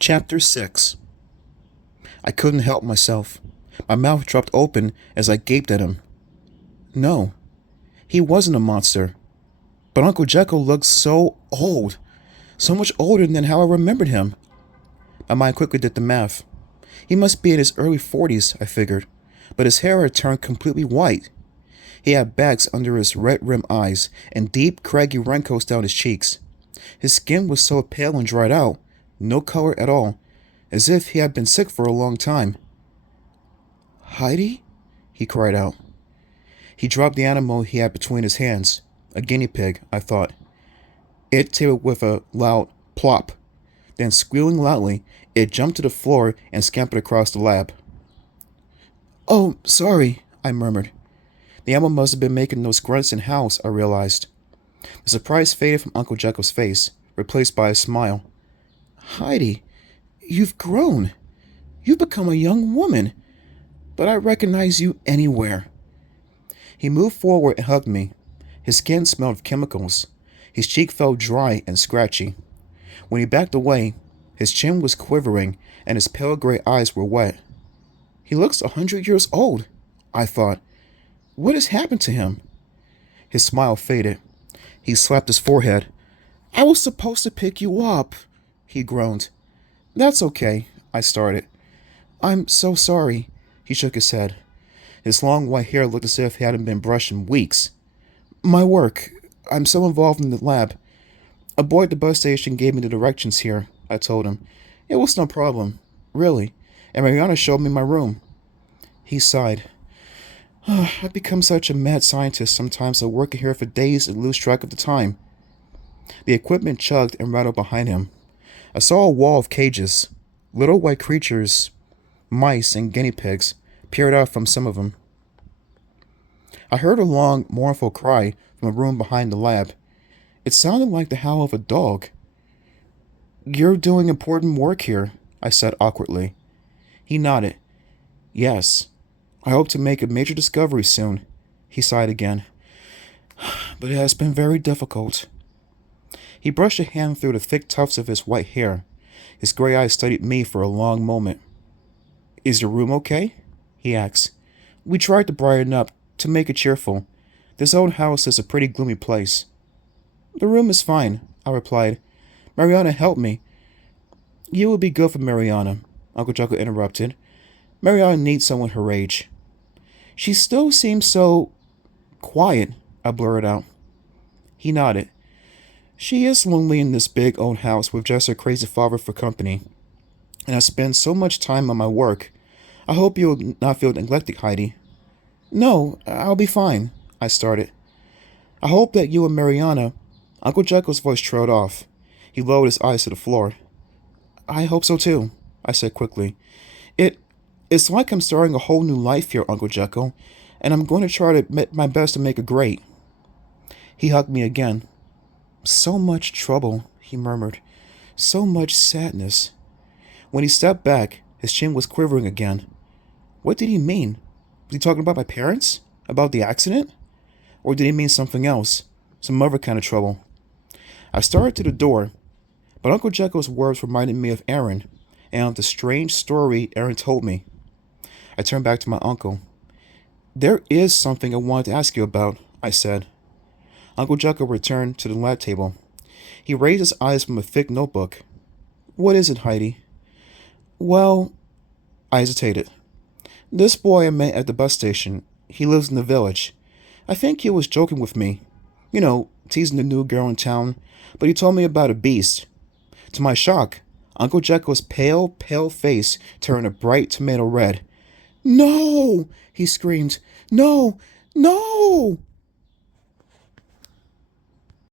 Chapter 6. I couldn't help myself. My mouth dropped open as I gaped at him. No, he wasn't a monster. But Uncle Jekyll looked so old. So much older than how I remembered him. My mind quickly did the math. He must be in his early 40s, I figured. But his hair had turned completely white. He had bags under his red-rimmed eyes and deep, craggy wrinkles down his cheeks. His skin was so pale and dried out, no color at all, as if he had been sick for a long time. "Heidi?" he cried out. He dropped the animal he had between his hands. A guinea pig, I thought. It tailed with a loud plop. Then, squealing loudly, it jumped to the floor and scampered across the lab. "Oh, sorry," I murmured. The animal must have been making those grunts and howls, I realized. The surprise faded from Uncle Jekyll's face, replaced by a smile. "Heidi, you've grown. You've become a young woman. But I recognize you anywhere." He moved forward and hugged me. His skin smelled of chemicals. His cheek felt dry and scratchy. When he backed away, his chin was quivering and his pale gray eyes were wet. He looks 100 years old, I thought. What has happened to him? His smile faded. He slapped his forehead. "I was supposed to pick you up," he groaned. "That's okay," I started. "I'm so sorry." He shook his head. His long white hair looked as if he hadn't been brushed in weeks. "My work. I'm so involved in the lab. A boy at the bus station gave me the directions here," I told him. "It was no problem, really, and Mariana showed me my room." He sighed. "I've become such a mad scientist sometimes I work in here for days and lose track of the time." The equipment chugged and rattled behind him. I saw a wall of cages. Little white creatures, mice and guinea pigs, peered out from some of them. I heard a long, mournful cry from a room behind the lab. It sounded like the howl of a dog. "You're doing important work here," I said awkwardly. He nodded. "Yes. I hope to make a major discovery soon." He sighed again. "But it has been very difficult." He brushed a hand through the thick tufts of his white hair. His gray eyes studied me for a long moment. "Is your room okay?" he asked. "We tried to brighten up, to make it cheerful. This old house is a pretty gloomy place." "The room is fine," I replied. "Mariana helped me." "You would be good for Mariana," Uncle Jekyll interrupted. "Mariana needs someone her age." "She still seems so quiet," I blurted out. He nodded. "She is lonely in this big old house with just her crazy father for company. And I spend so much time on my work. I hope you will not feel neglected, Heidi." "No, I'll be fine," I started. "I hope that you and Mariana—" Uncle Jekyll's voice trailed off. He lowered his eyes to the floor. "I hope so too," I said quickly. It's like I'm starting a whole new life here, Uncle Jekyll, and I'm going to try my best to make it great." He hugged me again. "So much trouble," he murmured. "So much sadness." When he stepped back, his chin was quivering again. What did he mean? Was he talking about my parents? About the accident? Or did he mean something else? Some other kind of trouble? I started to the door, but Uncle Jekyll's words reminded me of Aaron and of the strange story Aaron told me. I turned back to my uncle. "There is something I wanted to ask you about," I said. Uncle Jekyll returned to the lab table. He raised his eyes from a thick notebook. "What is it, Heidi?" "Well," I hesitated. "This boy I met at the bus station, he lives in the village. I think he was joking with me. You know, teasing the new girl in town, but he told me about a beast." To my shock, Uncle Jekyll's pale, pale face turned a bright tomato red. "No!" he screamed. "No! No!"